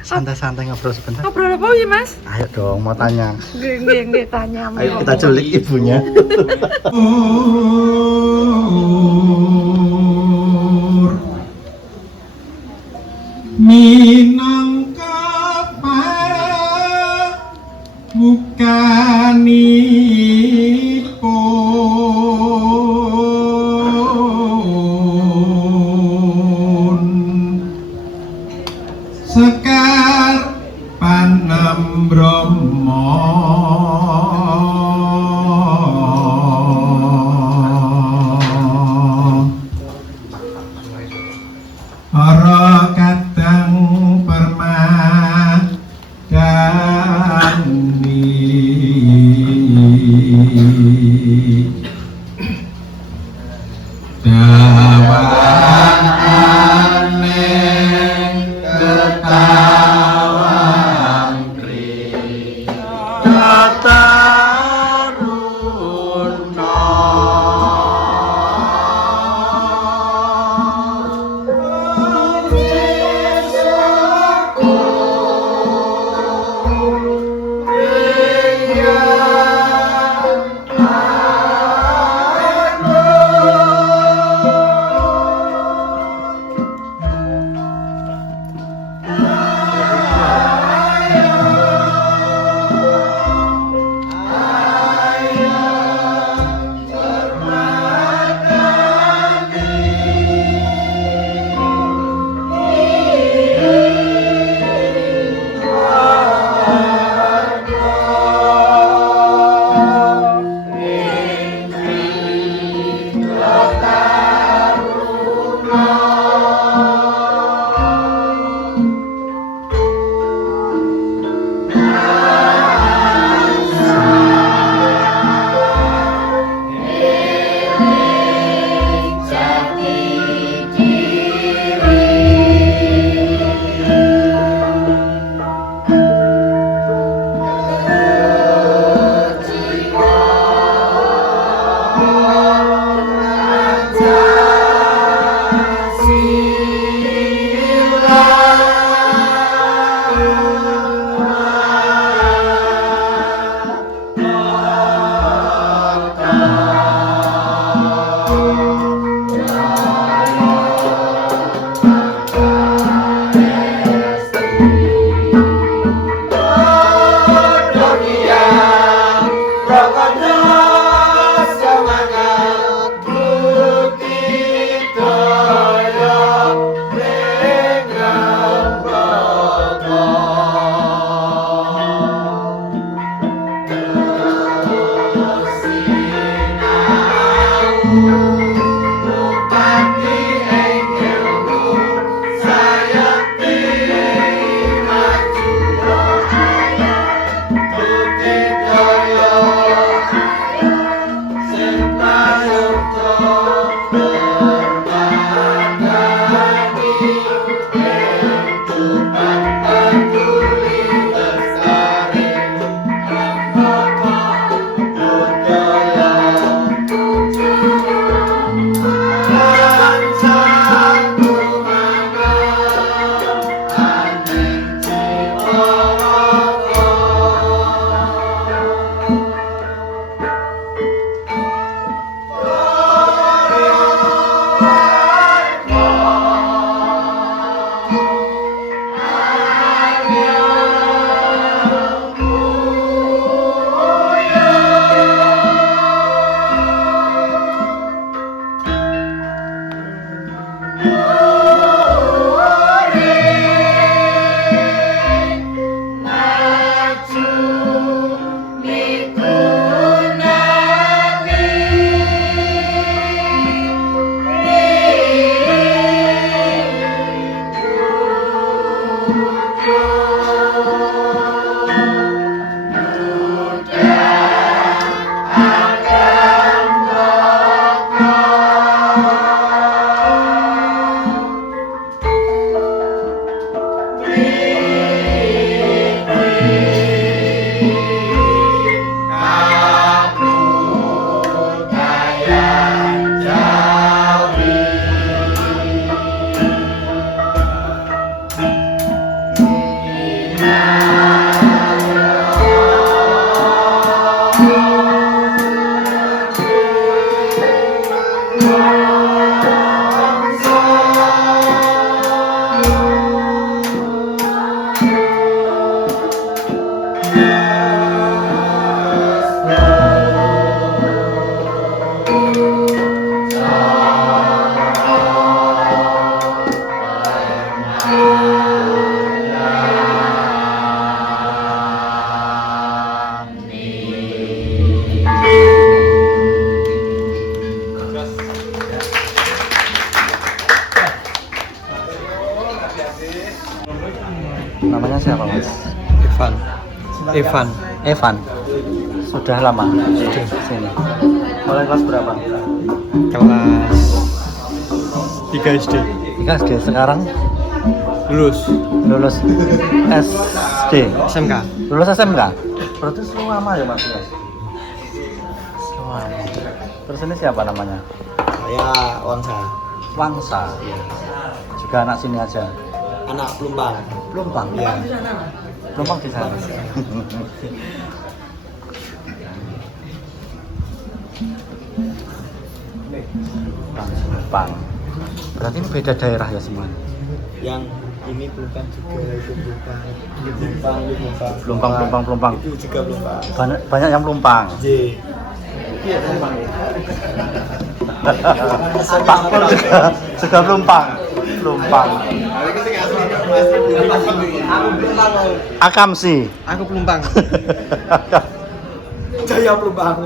Santai-santai ngobrol sebentar. Ngobrol apa ya, Mas? Ayo dong, mau tanya. Nggih, tanya. Ayo kita culik ibunya. Minangka bukanipun Sekar Panem Brahma Para kadang permadani dawane ketawang Namanya siapa Mas? Evan. Evan. Evan. Sudah lama di sini. Mulai kelas berapa? Kelas 3 SD. 3 SD. Sekarang Lulus lulus SD. SMK. Lulus SMK. Berarti lama ya Mas? Lama. Terus ini siapa namanya? Saya Wangsa. Wangsa. Juga anak sini aja. Anak Plumpang. Plumpang. Iya. Plumpang di sana. Plumpang. Berarti ini beda daerah ya semuanya. Yang ini Plumpang juga itu Plumpang. Plumpang. Itu juga Plumpang. Banyak yang Plumpang. J. Pak Pur juga Plumpang. Akamsi. Aku Plumpang. Jaya Plumpang.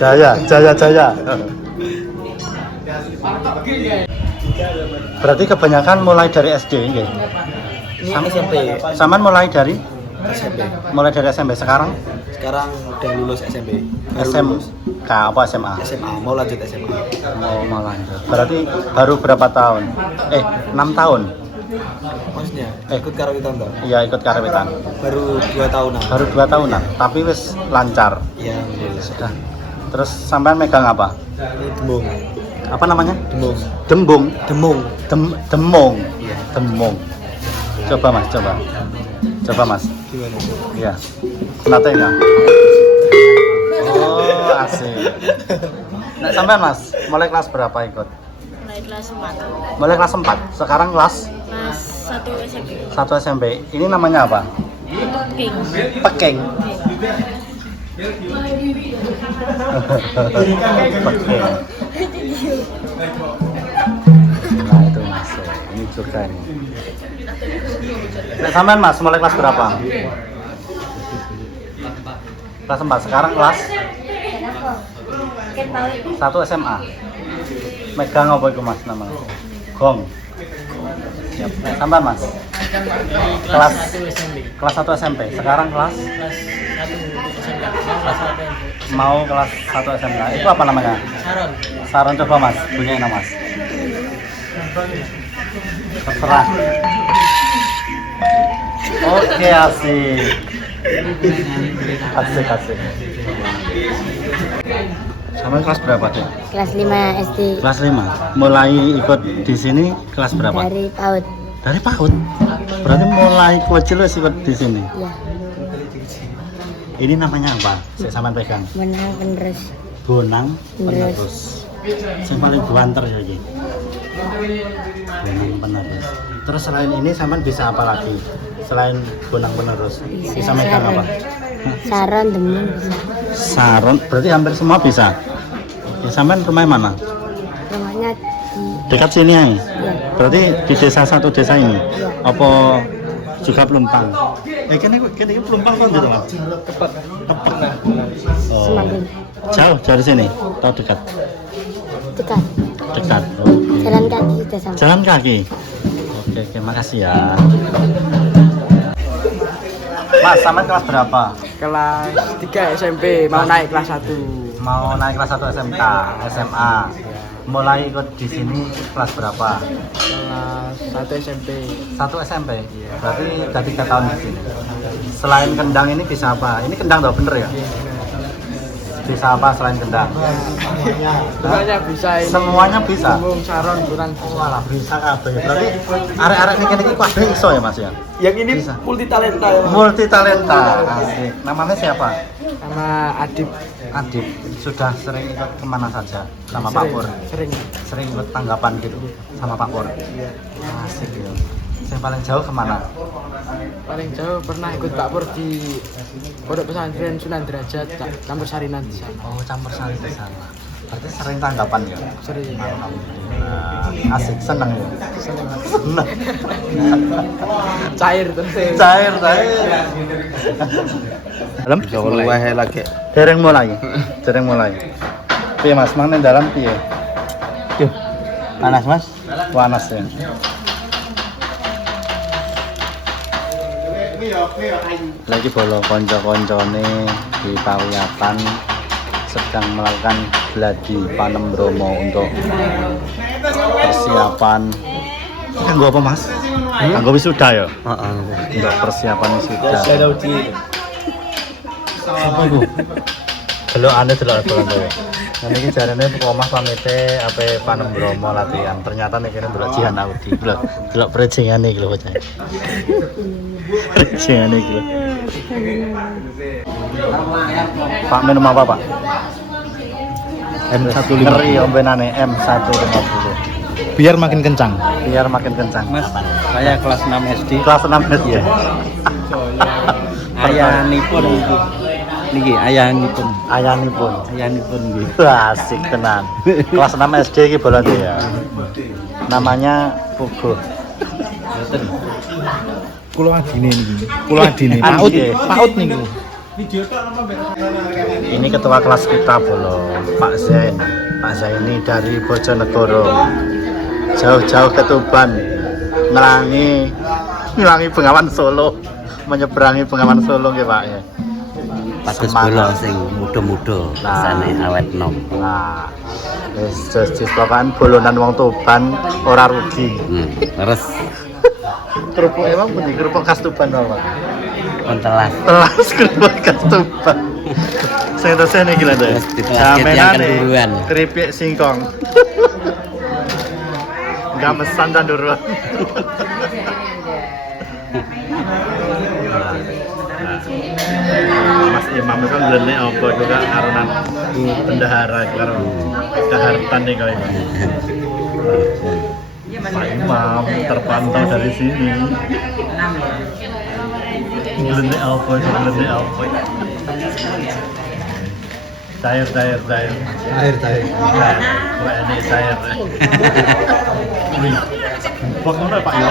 Jaya. Berarti kebanyakan mulai dari SD nggih. Ini SMP. Saman mulai dari SMP. SMP sekarang Sekarang udah lulus SMP. Baru lulus. SMK apa SMA? SMA. Mau lanjut SMA. Mau lanjut. Berarti baru berapa tahun? 6 tahun. Maksudnya ikut karawitan toh? Iya, ikut karawitan. Baru 2 tahunan. Baru 2 tahunan, tapi wis lancar. Iya, alhamdulillah. Sudah. Terus sampean megang apa? Ini Demung. Apa namanya? Demung. Dembung. Demung. Demung. Coba Mas. Gimana? Iya. Nate enggak? Oh, asik. Nah, sampean Mas, mulai kelas berapa ikut? Mulai kelas 4. Mulai kelas 4. Sekarang kelas Kelas 1 SMP. 1 SMP. Ini namanya apa? King. Peking. Nah itu Mas, ini juga ini. Nah, sampean Mas, mulai kelas berapa? Kelas 4, sekarang kelas 1 SMA. Megang apa itu Mas namanya? Gong. Siap. Nah, sampean Mas. Kelas 1 SMP. Sekarang kelas mau kelas 1 SMK. Itu apa namanya? Saron coba Mas, bunyiin Mas. Terserah. Oke, asik. Sama kelas berapa tuh? Kelas 5 SD. Kelas 5. Mulai ikut di sini kelas berapa? Dari PAUD. Dari PAUD. Berarti mulai kecil wis ikut di sini. Iya. Ini namanya apa? Saya sampean pegang. Bonang penerus. Bonang Penerus. penerus. Yang paling banter ya iki. Bonang penerus. Terus selain ini sampean bisa apa lagi? Selain bonang penerus, bisa megang apa? Saron, Demung bisa. Saron, berarti hampir semua bisa. Ya sampean rumah mana? Rumahnya di Dekat sini ya. ya, Berarti di desa satu desa ini. Iya. Apa juga Plumpang? Kan ini Plumpang kan gitu Mas? Tepat. Oh. Semanggung. Jauh dari sini atau dekat? Dekat. Dekat. Oke. Jalan kaki sudah sampai. Jalan kaki. Oke, makasih ya. Mas, sama kelas berapa? Kelas 3 SMP, mau naik kelas 1. Mau naik kelas 1 SMK, SMA. Mulai ikut di sini kelas berapa? Kelas 1 SMP. 1 SMP. Berarti udah 3 tahun di sini. Selain kendang ini bisa apa? Ini kendang toh, bener ya? Bisa apa selain gendang? Semuanya bisa ini. Semuanya bisa. Bumbung, saron, buran. Walah bisa kabeh. Berarti arek-arek ini kene iki kabeh iso ya Mas ya? Yang ini Bisa. multi talenta ya. Mas. Multi talenta. Asik. Namanya siapa? Sama Adib. Adit. Sudah sering ikut kemana saja sama Pak Pur? Sering. Sering ikut tanggapan gitu sama Pak Pur? Asik ya. Yang paling jauh kemana? Paling jauh pernah ikut Pak Pur di Pondok Pesantren Sunan Derajat Campur Sari nanti. Oh, campur sari di sana. Berarti sering tanggapan ya? Sering. Alhamdulillah. Asik, seneng ya? Seneng. Seneng. Cair terus. Cair. Dalam? Wae lagi. Dereng mulai. Piye Mas, mang nang dalam piye? Duh. Panas Mas? Panas ya. Lagi bolo konco-koncone di Pawiyakan sedang melakukan gladi panem Bromo untuk persiapan. Kanggo apa Mas? Kanggo wisuda ya? Untuk persiapan wisuda. Apa itu? Delokane delok kowe. Nah iki jarane Omah pamite ape panem Bromo latihan. Ternyata nek kene delok Jihan Audi. Delok prejingane iki lho bocah. Prejingane iki lho. Pak minum apa, Pak? M150. Ngeri ombenane M150. Biar makin kencang. Mas, Saya kelas 6 SD. kelas 6 SD. Ayahipun niki, ayahipun nggih. Wah, asik tenan. Kelas 6 SD iki bola ya. Namanya Puguh. Mboten. Kula adine niki. Paut niki. Ini ketua kelas kita Bolo, Pak Zain. Pak Zaini dari Bojonegoro. Jauh-jauh ke Tuban, ngelangi Bengawan Solo, menyeberangi Bengawan Solo ya Pak ya. Bagus bola sing muda-muda, rasane awet nom. Nah, wis pokokan bolonan wong Tuban ora rugi. Terus Kerupuk emang pundi? Kerupuk khas Tuban apa? kontelas. Telas kerupuk khas Tuban. Sing tesene iki lho, Dek. Terus ditelas yang kenduruan. Keripik singkong. Gamesan tanduruan. Mas Imam itu kan belum apa juga karena bendahara karo kehartan nih kau ini. Pak Imam terpantau dari sini. Belum apa. Cair. Wah ini cair. Wih, pokoknya Pak ya.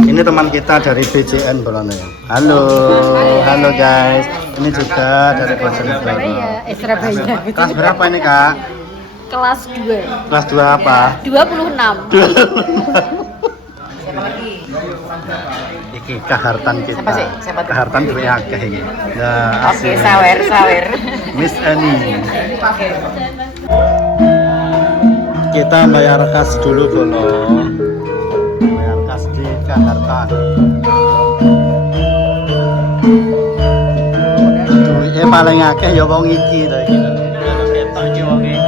Ini teman kita dari BJN Bolone. Halo guys. Ini juga dari Bojonegoro. Surabaya. Kelas berapa ini Kak? Kelas 2. Kelas 2 apa? 26. Iki kahartan kita. Siapa tuh? Kahartan duwe akeh iki. Nah, Oke, asik. sawer. Miss Annie. Kita bayar kas dulu Bolo. Bayar kas di Kahartan. Duitnya paling akeh ya wong iki to iki. Ketok iki wong iki.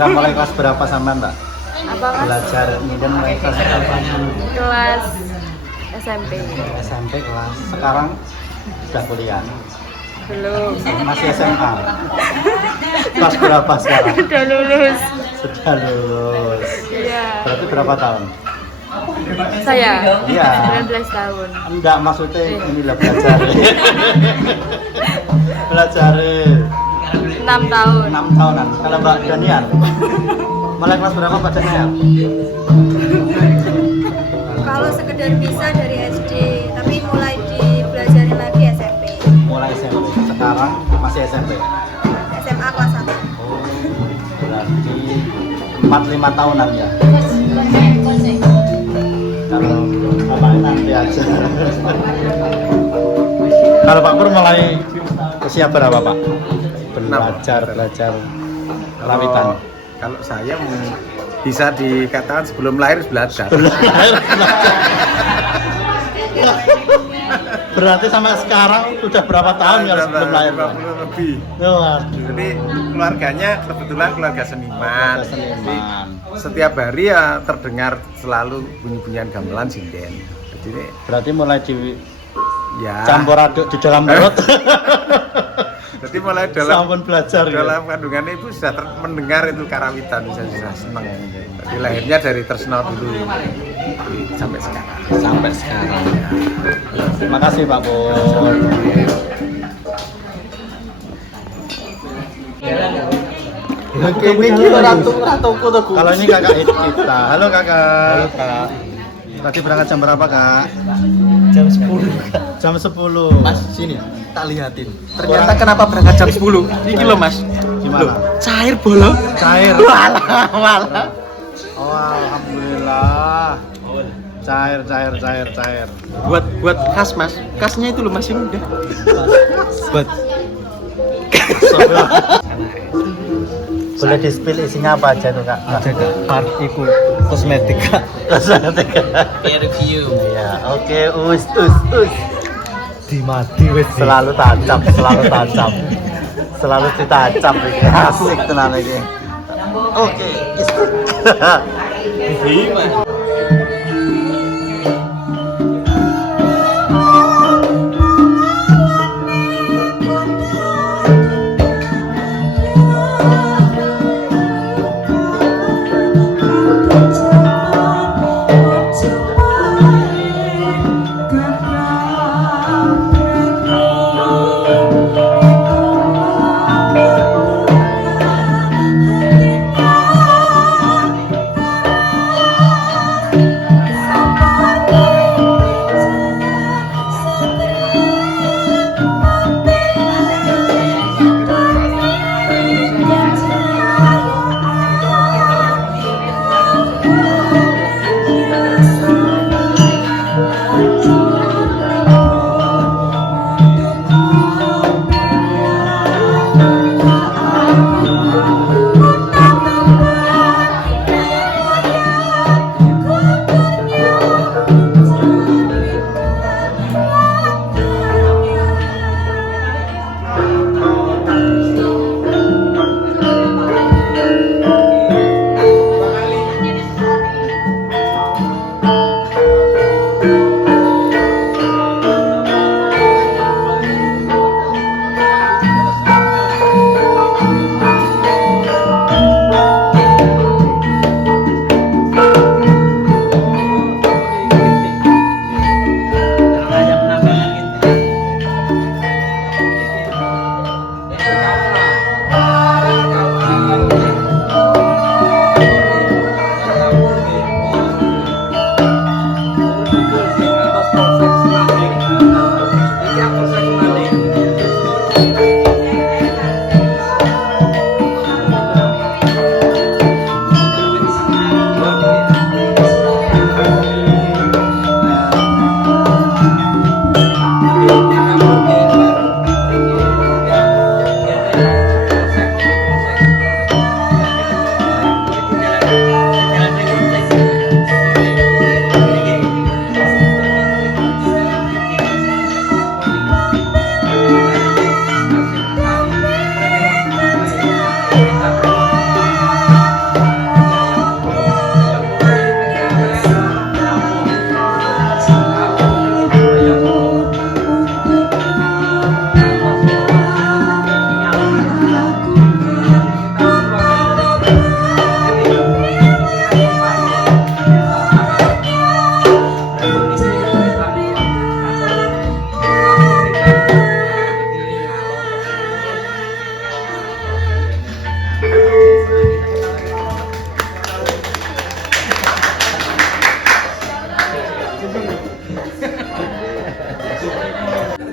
Kira-kira mulai kelas berapa sama Mbak? Apa mas? Belajar ngiden mulai kelas berapa? Kelas SMP. SMP kelas. Sekarang sudah kuliah. Belum. Masih SMA. Kelas berapa sekarang? Udah lulus. Sudah lulus. Iya. Berarti berapa tahun? Saya. Iya. 19 tahun. Enggak, maksudnya inilah belajar. Belajar 6 tahun. 6 tahunan. Kalau Mbak Danian, mulai kelas berapa Mbak Danian? Kalau sekedar bisa dari SD, tapi mulai dipelajarin lagi SMP. Mulai SMP. Sekarang masih SMP. SMA kelas 1. Oh, berarti 4-5 tahunan ya. Kalau Bapak nanti aja. Kalau Pak Pur mulai usia berapa Pak? Belajar karawitan. Kalau saya bisa dikatakan sebelum lahir belajar. Berarti sampai sekarang sudah berapa tahun kalau sebelum lahir? 50 lebih. Waduh. Jadi keluarganya kebetulan keluarga seniman. Keluarga seniman. Jadi, setiap hari ya terdengar selalu bunyi-bunyian gamelan sinden. Jadi Berarti mulai di ya campur aduk di dalam perut. jadi mulai dalam Sampun belajar ya. dalam kandungan ibu sudah mendengar itu karawitan, sudah senang. Jadi lahirnya dari Tresno dulu sampai sekarang. Sampai sekarang. Terima kasih Pak Pur. Kalau ini kakak kita. Halo kakak. Halo kak. Tadi berangkat jam berapa kak? Jam 10. Jam 10. Mas, sini tak lihatin. Ternyata kenapa berangkat jam 10? Ini loh Mas. Gimana? Cair bolo. Cair. Walah. Oh, alhamdulillah. Cair. Buat khas Mas. Khasnya itu loh masih muda. Buat. Boleh di-spill isinya apa aja tuh kak? Ada kak. Part itu kosmetik kak. Review. Iya, oke, us. Dimati wes. Selalu tajam. Selalu ditajam iki. Asik tenan iki. Oke,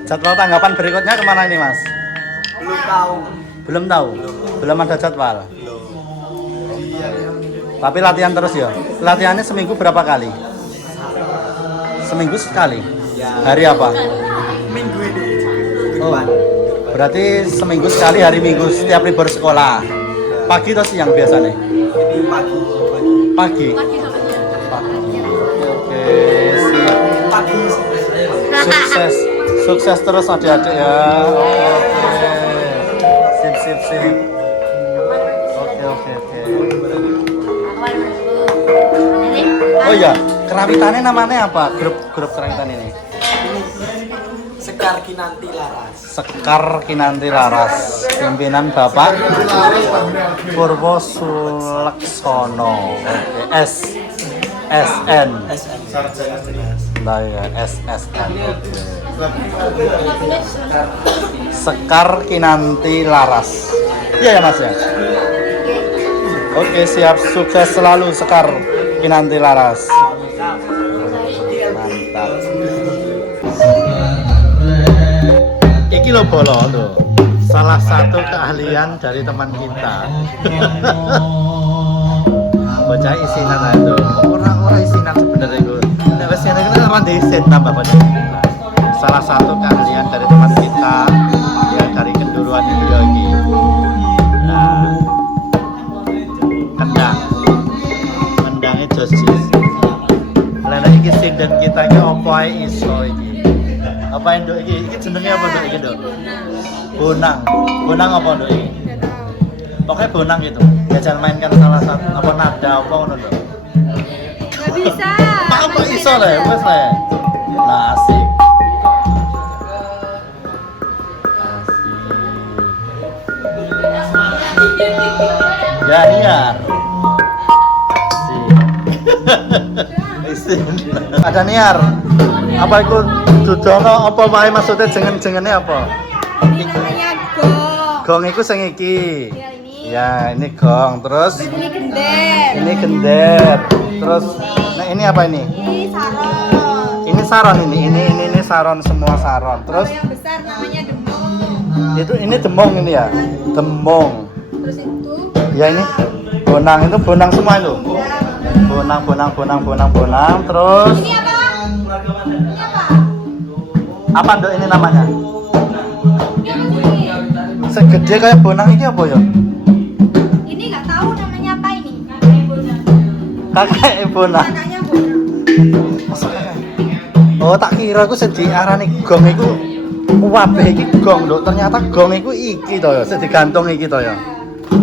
Jadwal tanggapan berikutnya kemana ini Mas? Belum tahu. Belum ada jadwal. Tapi latihan terus ya. Latihannya seminggu berapa kali? Seminggu sekali. Hari apa? Minggu ini. Oh, berarti seminggu sekali hari Minggu setiap libur sekolah. Pagi atau siang biasanya? Pagi. Pagi. Oke, siap. Sukses. Sukses terus adik-adik ya. Oke. Sip. Oke. Oh iya, kerawitannya namanya apa? Grup kerawitan ini? Sekar Kinanti Laras. Sekar Kinanti Laras. Pimpinan Bapak Purwo Suleksono. Oke, SN. Nah ya, SSN. Oke. Sekar Kinanti Laras. Iya ya Mas ya? Oke, siap. Sukses selalu Sekar Kinanti Laras. Mantap. Iki lo bolo tuh. Salah satu keahlian dari teman kita. Bocah isinan itu. Orang-orang isinan sebenarnya itu. Nek wis ngene iki ora diisin tambah banyak. Salah satu keahlian dari teman kita ya dari Kenduruan itu lagi. Nah, kendangnya josis. Lha iki sinden kita iki opo ae iso iki. Apa nduk iki? Iki jenenge apa nduk iki, Nduk? Bonang. Bonang apa nduk iki? Pokoknya bonang gitu. Ya jangan mainkan salah satu apa nada apa ngono, Nduk. Nggak bisa. Apa iso le? Wes le. Nah, asik. Ya niar. Asik. Ada niar. Apa itu dudono apa wae maksudnya jengen-jengene apa? Ini namanya gong. Gong iku sing iki. Ya ini. Ya, ini gong. Terus Ini gender. ini gender. Terus nah ini apa ini? Ini saron. Ini saron ini saron semua saron. Kalau Terus yang besar namanya demong. itu ini demong ini ya. Demong. Terus itu Ya ini bonang itu bonang semua itu. Bonang. Terus ini apa? Ini apa? apa Nduk ini namanya? Ini apa sih? Segede kayak bonang ini apa ya? Ini nggak tahu namanya apa ini. Kakek bonang. Anaknya bonang. Oh, tak kira aku sing diarani gong iku wabeh iki gong lho. Ternyata gong iku iki to ya, sing digantung iki to ya.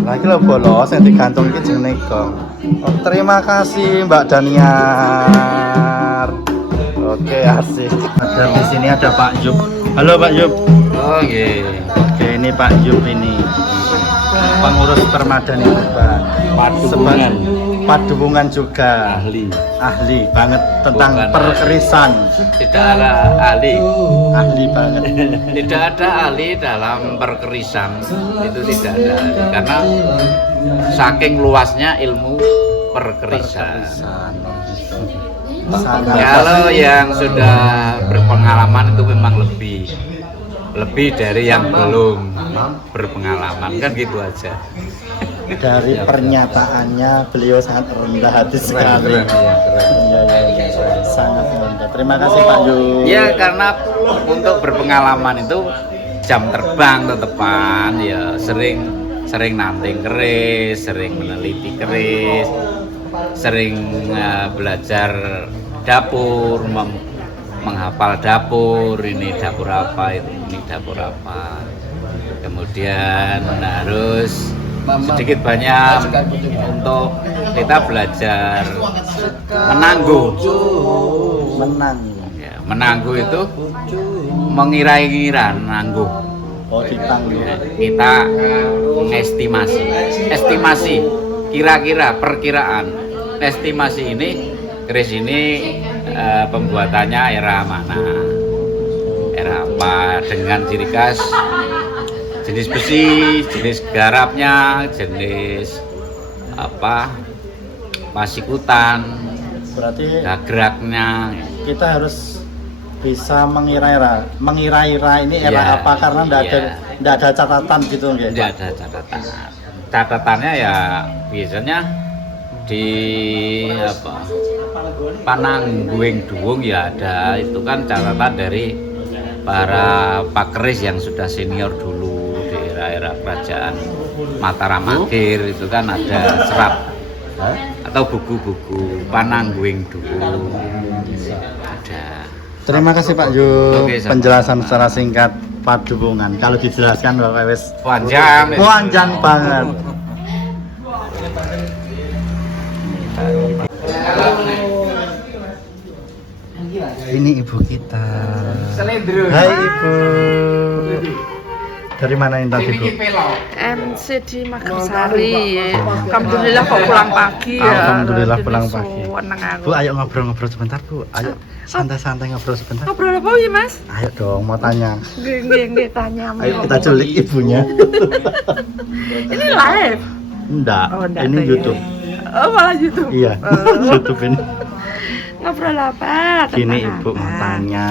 Lah iki lho bolos sing digantung iki jenenge gong. Oh, terima kasih Mbak Daniar. Oke, asik. Ada di sini ada Pak Yub. Halo Pak Yub. Oke. Oke, ini Pak Yub ini. Pengurus Permadani Urban. Padubungan juga. Ahli banget tentang Bukan perkerisan. Tidak ada ahli. Ahli banget. Tidak ada ahli dalam perkerisan. Itu tidak ada ahli. Karena saking luasnya ilmu perkerisan. Kalau yang sudah berpengalaman itu memang lebih dari yang belum berpengalaman, kan gitu aja. Dari pernyataannya beliau sangat rendah hati sekali. Iya, sangat rendah. Terima kasih Pak Yu. Ya karena untuk berpengalaman itu jam terbang tetepan, ya sering nanting keris, sering meneliti keris, sering belajar dapur, menghafal dapur, ini dapur apa, ini dapur apa. Kemudian harus sedikit banyak untuk kita belajar menangguh. Ya, menangguh itu mengira-ngira, nangguh. Oh, ditangguh. Kita estimasi, kira-kira, perkiraan. Estimasi ini, keris ini pembuatannya era mana, era apa, dengan ciri khas jenis besi, jenis garapnya, jenis apa, pasikutan, Berarti geraknya. kita harus bisa mengira-ira ini era Iya, apa karena iya. nggak ada catatan gitu nggih. Tidak ada catatan. Catatannya ya biasanya di apa Panangguing Duwung ya ada, itu kan catatan dari para pakeris yang sudah senior dulu di era-era kerajaan Mataram Akhir, itu kan ada serat atau buku-buku Panangguing Duwung ada. Terima kasih Pak Yu, Oke, sama. penjelasan secara singkat Padukungan. Kalau dijelaskan Bapak wis Panjang. panjang banget. Ini ibu kita. Hai ibu. Dari mana ini tadi Bu? MC di Magarsari. Alhamdulillah kok pulang pagi ya. Alhamdulillah pulang pagi. Seneng aku. Bu, ayo ngobrol-ngobrol sebentar Bu. Ayo santai-santai ngobrol sebentar. Ngobrol apa ya Mas? Ayo dong, mau tanya. Nggih tanya. Ayo kita culik ibunya. Ini live. Enggak, Oh, enggak ini ada ya. YouTube. Oh, malah YouTube. Iya, YouTube ini. Ngobrol apa? Gini Tentang Ibu apa? mau tanya.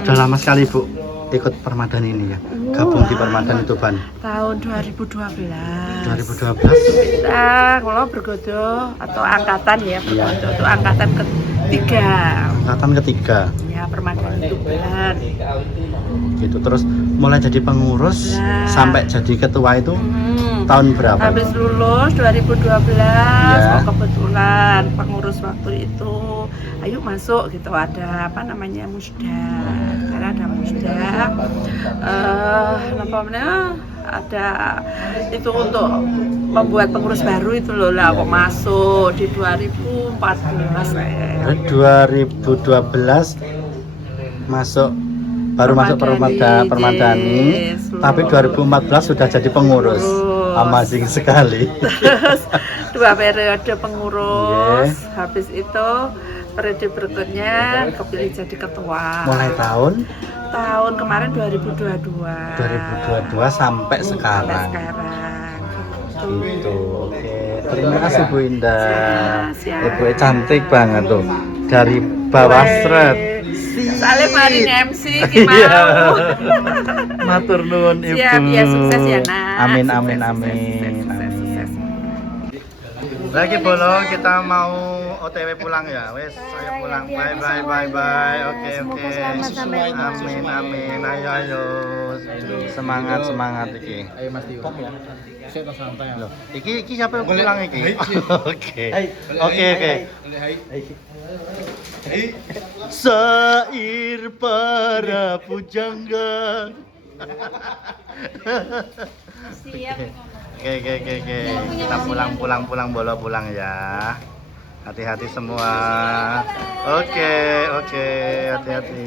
Udah lama sekali Bu ikut Permadani ini ya. Gabung di Permadani Tuban. Tahun 2012. 2012. Kita kalau bergodo atau angkatan ya, bergodo itu angkatan ketiga. Angkatan ketiga. Ya, Permadani Tuban. Gitu. Terus mulai jadi pengurus Nah. sampai jadi ketua itu tahun berapa? Habis lulus 2012, Ya. oh kebetulan pengurus waktu itu, ayo masuk gitu, ada apa namanya musda, karena ada musda, namanya ada itu untuk membuat pengurus baru itu loh lah, kok masuk di 2014 saya. 2012 masuk baru masuk Permadani, yes, tapi 2014 sudah jadi pengurus. Amazing sekali. Terus 2 periode pengurus, Yeah. habis itu periode berikutnya kepilih jadi ketua. Mulai tahun Kemarin 2022. 2022 sampai sekarang. Gitu. Oke. Terima kasih Bu Indah. Siap. Ibu cantik banget tuh. Dari bawah seret. Soalnya hari ini MC Iya. gimana? Matur nuwun Ibu. Siap, ya sukses ya nak. Amin Sukses, amin sukses, amin. sukses, sukses. Lagi Bolo, kita mau OTW pulang ya. Wes, ayo pulang. Bye bye bye bye. Oke oke. Amin amin. Ayo ayo. Semangat semangat iki. Ayo Mas Tio. Saya santai ya. Loh, iki siapa yang pulang iki? Oke. Oke oke. Sair para pujangga. Siap. Oke. Kita pulang Bolo pulang ya. Hati-hati semua. Oke. Hati-hati.